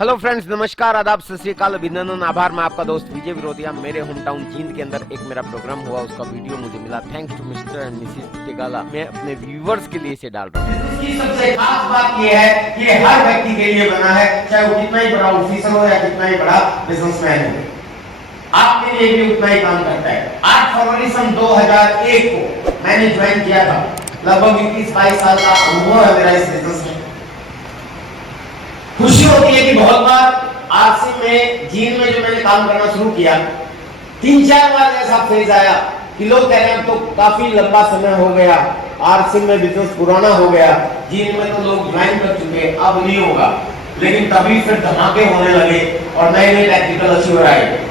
Hello friends, नमस्कार, आदाब, सत श्री अकाल, अभिनंदन, आभार। मैं आपका दोस्त विजय विरोधिया। मेरे होम टाउन जींद के अंदर एक मेरा प्रोग्राम हुआ, उसका वीडियो मुझे मिला। Thanks to mister and missus Tegala. मैं अपने व्यूवर्स के लिए इसे डाल रहा हूँ। इसकी सबसे खास बात यह है कि ये हर व्यक्ति के लिए बना है, चाहे वो कितना ही बड़ा ऑफिसर हो या कितना ही बड़ा बिजनेसमैन हो, आपके लिए भी उतना ही काम करता है। 8 फरवरी सन 2001 को मैंने ज्वाइन किया था। लगभग 21-22 साल का अनुभव है मेरा इस बिजनेस में। खुशी होती है कि बहुत बार आरसी में, जींद में जो मैंने काम करना शुरू किया, 3-4 बार ऐसा फेज आया कि लोग कह रहे हैं तो काफी लंबा समय हो गया, आरसी में बिजनेस पुराना हो गया, जींद में तो लोग ज्वाइन कर चुके, अब नहीं होगा। लेकिन तभी फिर धमाके होने लगे और नए नए टेक्निकल अचीवर आए।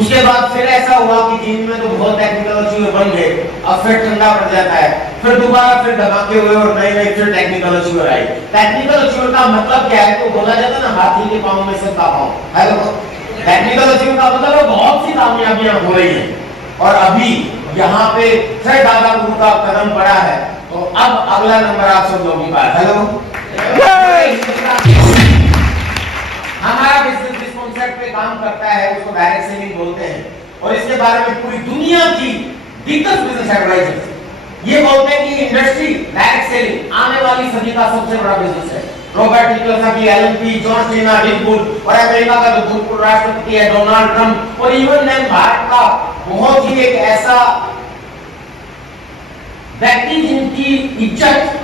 उसके बाद फिर ऐसा हुआ कि जींद में तो बहुत टेक्निकल अचीवर बन गए, अब फिर ठंडा पड़ जाता है, फिर दोबारा फिर धमाके हुए और नए नए फिर टेक्निकल अचीवर आए। टेक्निकल अचीवर का मतलब क्या है? तो बोला जाता है ना, हाथी के पांव में सबका पांव। हेलो, टेक्निकल अचीवर का मतलब बहुत सी कामयाबियां हो रही हैं और अभी यहाँ पे फिर दादा गुरु का कदम पड़ा है। तो अब अगला नंबर आप सब लोगों की बात। हेलो, हमारा बिजनेस जिस कॉन्सेप्ट पे काम करता है उसको डायरेक्ट सेलिंग बोलते हैं और इसके बारे में पूरी दुनिया की दिग्गज बिजनेस एडवाइजर्स ये बोलते हैं कि इंडस्ट्री डायरेक्ट सेलिंग आने वाली सदी का सबसे बड़ा बिजनेस है। Robert Nicholson, LNP, John Cena, रिक बुल और अमेरिका का जो भूतपूर्व राष्ट्रपति है डोनाल्ड ट्रंप और इवन देन भारत का बहुत ही एक ऐसा व्यक्ति जिनकी इज्जत,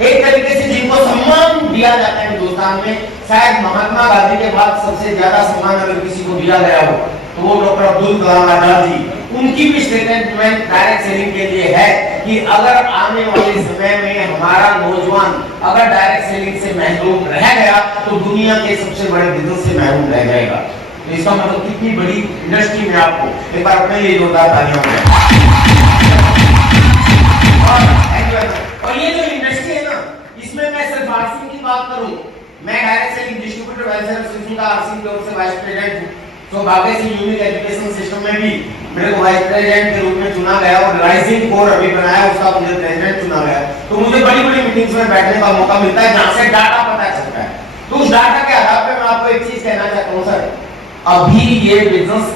एक तरीके से जिनको सम्मान दिया जाता है हिंदुस्तान में, शायद महात्मा गांधी के बाद सबसे ज्यादा सम्मान अगर किसी को दिया गया हो तो वो डॉक्टर अब्दुल कलाम आजाद जी। उनकी भी स्टेटमेंट डायरेक्ट सेलिंग के लिए है कि अगर आने वाले समय में हमारा नौजवान अगर डायरेक्ट सेलिंग से महरूम रह गया तो दुनिया के सबसे बड़े बिजनेस से महरूम रह जाएगा। तो इसका मतलब कितनी बड़ी इंडस्ट्री में आपको एक बार अपने लिए जोरदार तालियां हो। और ये जो इंडस्ट्री है ना, इसमें मैं सिर्फ आरसी की बात करूं, मैं direct selling distributor welfare association का आरसी की ओर से वाइस प्रेसिडेंट हूं। तो भाग्य से यूनिक एजुकेशन सिस्टम में भी मेरे को वाइस प्रेसिडेंट के रूप में चुना गया और राइजिंग कोर अभी बनाया, उसका मुझे प्रेसिडेंट चुना गया। तो मुझे बड़ी-बड़ी मीटिंग्स में बैठने का मौका मिलता है जहां से डाटा पता चलता है। तो उस डाटा के आधार पे मैं आपको एक चीज कहना चाहता हूं सर, अभी ये बिजनेस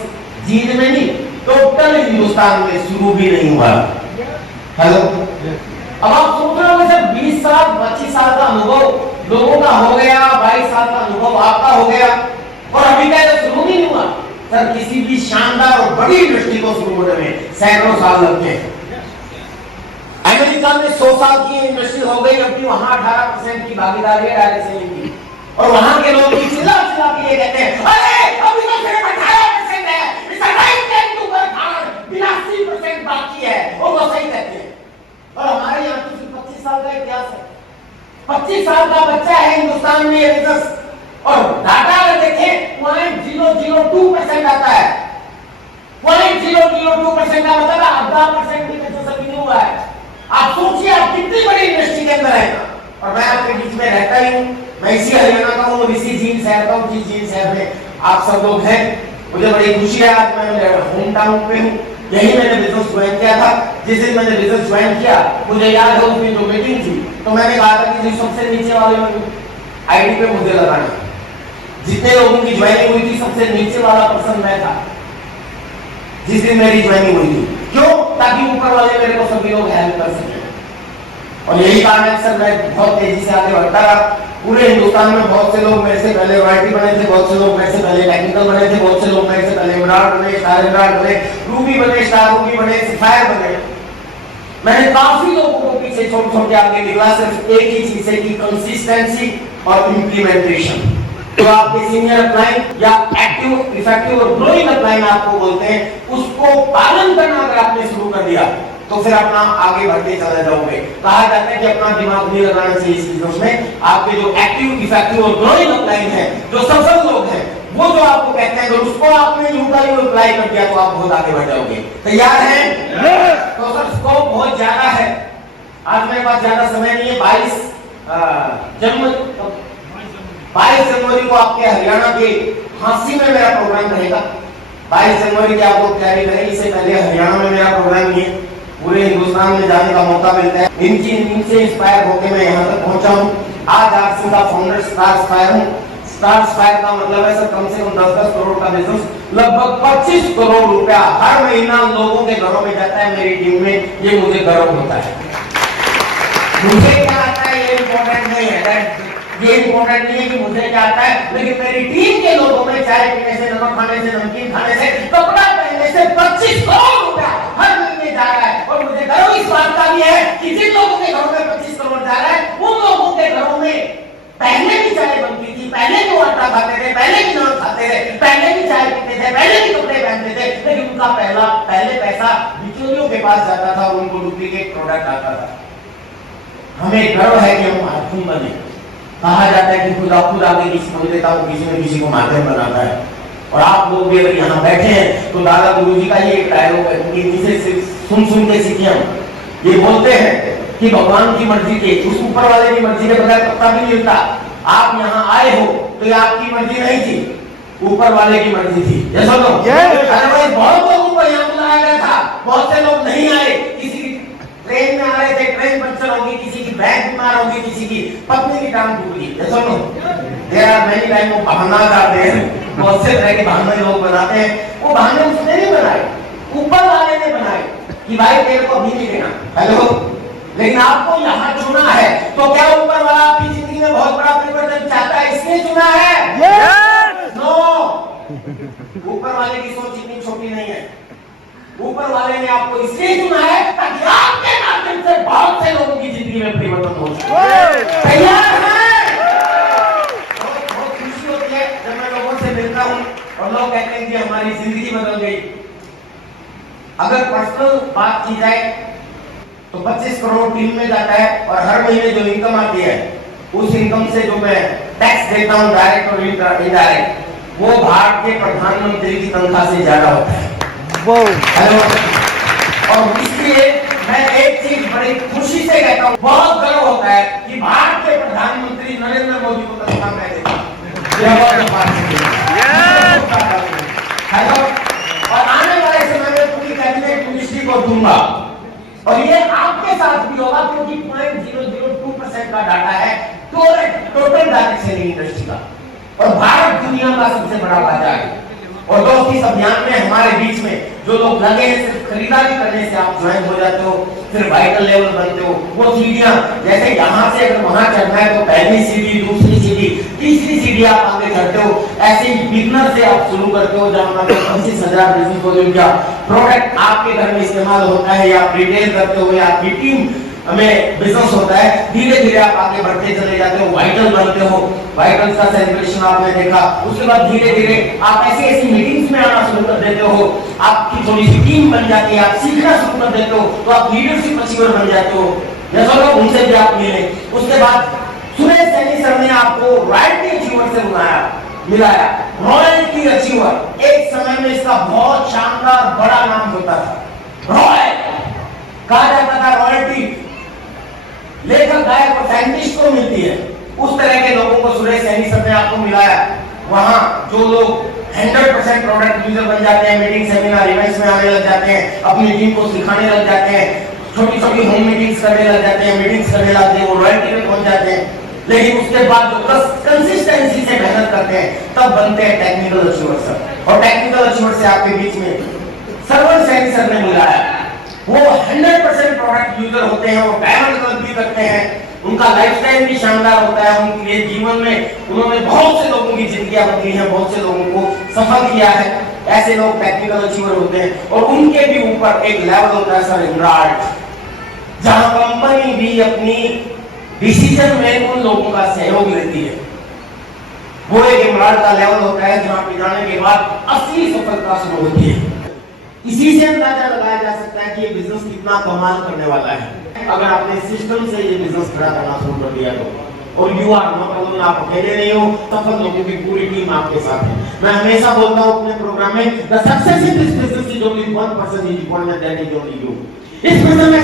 जींद में नहीं, टोटल हिंदुस्तान में शुरू भी नहीं हुआ। हेलो, अब आप सोच रहे हो सर 20 साल 25 साल का अनुभव लोगों का हो गया, 22 साल का अनुभव आपका हो गया और अभी तक शुरू नहीं हुआ। सर किसी भी शानदार और बड़ी इंडस्ट्री को शुरू होने में सैकड़ों साल लगते हैं। अमेरिका में 100 साल की इंडस्ट्री हो गई, जबकि वहां 18% की भागीदारी है डायरेक्ट सेलिंग की और वहां के लोग चिल्ला चिल्ला के कहते हैं अरे अभी तो सिर्फ 18% है, it's a right time to work hard, 82% बाकी है। वो बस सही कहते हैं। और हमारे यहाँ तो सिर्फ 25 साल का इतिहास है, 25 साल का बच्चा है हिंदुस्तान में ये बिजनेस और डाटा अगर देखें 0.002% आता है। 0.002% का मतलब 10% भी बिजनेस अभी नहीं हुआ है। आप सोचिए आप कितनी बड़ी इंडस्ट्री के अंदर है और मैं आपके बीच में रहता ही हूँ। मैं इसी हरियाणा का हूँ, इसी जींद शहर का हूँ, जिस जींद शहर में आप सब लोग हैं। मुझे बड़ी खुशी है, आज मैं होम टाउन पे हूँ। यही मैंने बिजनेस ज्वाइन किया था। जिस दिन मैंने बिजनेस ज्वाइन किया मुझे याद है उस दिन जो मीटिंग थी तो मैंने कहा था कि सबसे नीचे वाले आईडी पे मुझे लगाना। जितने लोगों की ज्वाइनिंग हुई थी सबसे नीचे वाला पर्सन मैं था जिस दिन मेरी ज्वाइनिंग हुई थी। क्यों? ताकि ऊपर वाले मेरे को सभी लोग हेल्प कर सके और यही कारण है सर मैं बहुत तेजी से आगे बढ़ता रहा। पूरे हिंदुस्तान में बहुत से लोग मेरे से पहले रॉयल्टी बने थे, बहुत से लोग मेरे से पहले टेक्निकल बने थे, बहुत से लोग मेरे से पहले एमराल्ड बने, स्टार एमराल्ड बने, रूबी बने, स्टार रूबी बने, सफायर बने। मैंने काफी लोगों को पीछे छोड़ छोड़ के आगे निकला सिर्फ एक ही चीज है कि कंसिस्टेंसी और इंप्लीमेंटेशन। तो आपके सीनियर अपलाइन या एक्टिव, इफेक्टिव और ग्रोइंग अपलाइन आपको बोलते हैं, उसको पालन करना अगर आपने शुरू कर दिया तो फिर अपना आगे बढ़ते चले जाओगे। कहा जाता है कि अपना दिमाग नहीं लगाना चाहिए इस बिजनेस में। आपके जो एक्टिव, इफेक्टिव और ग्रोइंग अपलाइन है, जो सफल लोग हैं, वो जो आपको कहते हैं, अगर उसको आपने यूटिलाइज और अप्लाई कर दिया तो आप बहुत आगे बढ़ जाओगे। तैयार हैं? तो सर स्कोप बहुत ज्यादा है। आज मेरे पास ज्यादा समय नहीं है। 22 जनवरी को आपके हरियाणा के झांसी में मेरा प्रोग्राम रहेगा। 22 जनवरी की आप लोग तैयारी करें। इससे पहले हरियाणा में मेरा प्रोग्राम नहीं है, पूरे हिंदुस्तान में जाने का मौका मिलता है। इनसे इंस्पायर होकर मैं यहाँ तक पहुंचा हूँ। आज आरसी का फाउंडर स्टार फायर हूँ। स्टार्स फायर का मतलब है सर कम से कम 10-10 करोड़ का बिजनेस, लगभग 25 करोड़ रुपया हर महीना लोगों के घरों में जाता है मेरी टीम में। ये मुझे गर्व होता है। मुझे क्या आता है ये इम्पोर्टेंट नहीं है, ये इम्पोर्टेंट नहीं है कि मुझे क्या आता है, लेकिन मेरी टीम के लोगों में चाय पीने से, नमक खाने से, नमकीन खाने से, कपड़ा पहनने से 25 करोड़ रुपया हर महीने जा रहा है। और मुझे गर्व इस बात का भी है कि जिन लोगों के घरों में 25 करोड़ जा रहा है, उन लोगों के घरों में पहले भी चाय बनती थी, पहले भी आटा खाते थे, पहले भी नमक खाते थे, पहले भी चाय पीते थे, पहले भी कपड़े पहनते थे, लेकिन उनका पहले पैसा बिचौलियों के पास जाता था और उनको डुप्लीकेट प्रोडक्ट आता था। हमें गर्व है कि हम माध्यम बने। कहा जाता है कि खुद आगे किसी को देता हूँ, किसी न किसी को माध्यम बनाता है। और आप लोग भी अगर यहाँ बैठे हैं तो दादा गुरुजी का ये एक डायलॉग है, क्योंकि इसे सुन के सीखे हम। ये बोलते हैं कि भगवान की मर्जी के, उस ऊपर वाले की मर्जी के बगैर पत्ता भी नहीं मिलता। आप यहाँ आए हो तो ये आपकी मर्जी नहीं थी, ऊपर वाले की मर्जी थी। जैसा तो अदरवाइज बहुत लोगों को यहाँ बुलाया गया था, बहुत से लोग नहीं आए। किसी की ट्रेन में आ रहे थे, ट्रेन पंचर होगी, किसी की बैग बीमार होगी, किसी की पत्नी की टांग टूट गई। जैसा तो देयर आर मेनी टाइम वो बहाना करते हैं, बहुत से तरह के बहाने लोग बनाते हैं। वो बहाने उसने नहीं बनाए, ऊपर वाले ने बनाए कि भाई तेरे को अभी नहीं देना। हेलो, लेकिन आपको यहाँ चुना है तो क्या ऊपर वाला आपकी जिंदगी में बहुत बड़ा परिवर्तन चाहता है, इसलिए चुना है? नो, ऊपर वाले की सोच इतनी छोटी नहीं है। ऊपर वाले ने आपको इसलिए चुना है ताकि आपके माध्यम से बहुत से लोगों की जिंदगी में परिवर्तन हो सके। तैयार है? बहुत खुशी होती है जब मैं लोगों से मिलता हूँ और लोग कहते हैं कि हमारी जिंदगी बदल गई। अगर पर्सनल बात की जाए तो 25 करोड़ टीम में जाता है और हर महीने जो इनकम आती है उस इनकम से जो मैं टैक्स देता हूँ डायरेक्ट और इनडायरेक्ट, वो भारत के प्रधानमंत्री की तनख्वाह से ज्यादा होता है। हेलो, और इसलिए मैं एक चीज बड़ी खुशी से कहता हूँ, बहुत गर्व होता है कि भारत के प्रधानमंत्री नरेंद्र मोदी को तनख्वाह मैं देता हूँ। हेलो, और आने वाले समय में पूरी कैबिनेट मिनिस्ट्री को दूंगा और ये आपके साथ भी होगा, क्योंकि 0.002% का डाटा है टोटल डायरेक्ट सेलिंग इंडस्ट्री का, और भारत दुनिया का सबसे बड़ा बाजार है। और दोस्तों, इस अभियान में हमारे बीच में जो लोग लगे हैं, सिर्फ खरीदारी करने से आप ज्वाइन हो जाते हो, फिर वाइटल लेवल बनते हो। वो सीढ़ियां जैसे यहाँ से अगर वहां चढ़ना है तो पहली सीढ़ी, दूसरी सीढ़ी, तीसरी सीढ़ी आप आगे चढ़ते हो। ऐसे ही बिगनर से आप शुरू करते हो, जहां पर 25,000 बिजनेस वॉल्यूम का प्रोडक्ट आपके घर में इस्तेमाल होता है, या आप रिटेल करते हो, या आपकी टीम हमें बिजनेस होता है। धीरे धीरे आप आगे बढ़ते चले जाते हो, वाइटल बनते हो, वाइटल का सेलिब्रेशन आपने देखा। उसके बाद धीरे धीरे आप ऐसी ऐसी मीटिंग्स में आना शुरू कर देते हो, आपकी थोड़ी सी टीम बन जाती है, आप सीखना शुरू कर देते हो, तो आप लीडरशिप अचीवर बन जाते हो। जैसा लोग उनसे भी आप मिले। उसके बाद सुरेश सैनी सर ने आपको रॉयल्टी अचीवर से मिलाया, रॉयल्टी अचीवर। एक समय में इसका बहुत शानदार बड़ा नाम होता था, रॉयल कहा जाता था। रॉयल्टी लेखक, गायक और साइंटिस्ट को मिलती है, उस तरह के लोगों को सुरेश सैनी सर ने आपको मिलाया। वहां जो लोग 100% प्रोडक्ट यूजर बन जाते हैं, मीटिंग, सेमिनार, इवेंट्स में आने लग जाते हैं, अपनी टीम को सिखाने लग जाते हैं, छोटी छोटी होम मीटिंग्स करने लग जाते हैं, मीटिंग्स करने लगते हैं, वो रॉयल्टी में पहुंच जाते हैं। लेकिन उसके बाद जो कंसिस्टेंसी से मेहनत करते हैं, तब बनते हैं टेक्निकल अचीवर सर। और टेक्निकल अचीवर से आपके बीच में सरवन सैनी सर ने मिलाया। वो 100% प्रोडक्ट यूजर होते हैं, वो डायमंड वर्क भी करते हैं, उनका लाइफस्टाइल भी शानदार होता है। उनके जीवन में उन्होंने बहुत से लोगों की जिंदगियां बदली हैं, बहुत से लोगों को सफल किया है। ऐसे लोग टेक्निकल अचीवर होते हैं। और उनके भी ऊपर एक लेवल होता है सर, इमराल्ड, जहां कंपनी भी अपनी डिसीजन में उन लोगों का सहयोग लेती है। वो एक इमराल्ड का लेवल होता है जहां पे जाने के बाद असली सफलता शुरू होती है। इसी से अंदाजा लगाया जा सकता है कि ये बिजनेस कितना कमाल करने वाला है अगर आपने सिस्टम से ये बिजनेस खड़ा करना शुरू कर दिया तो। और यू आर नॉट अलोन, आप अकेले नहीं हो, सफल लोगों की पूरी टीम आपके साथ है। मैं हमेशा बोलता हूं अपने प्रोग्राम में, the success in this business is only 1% is equal that is only you. इस बिजनेस में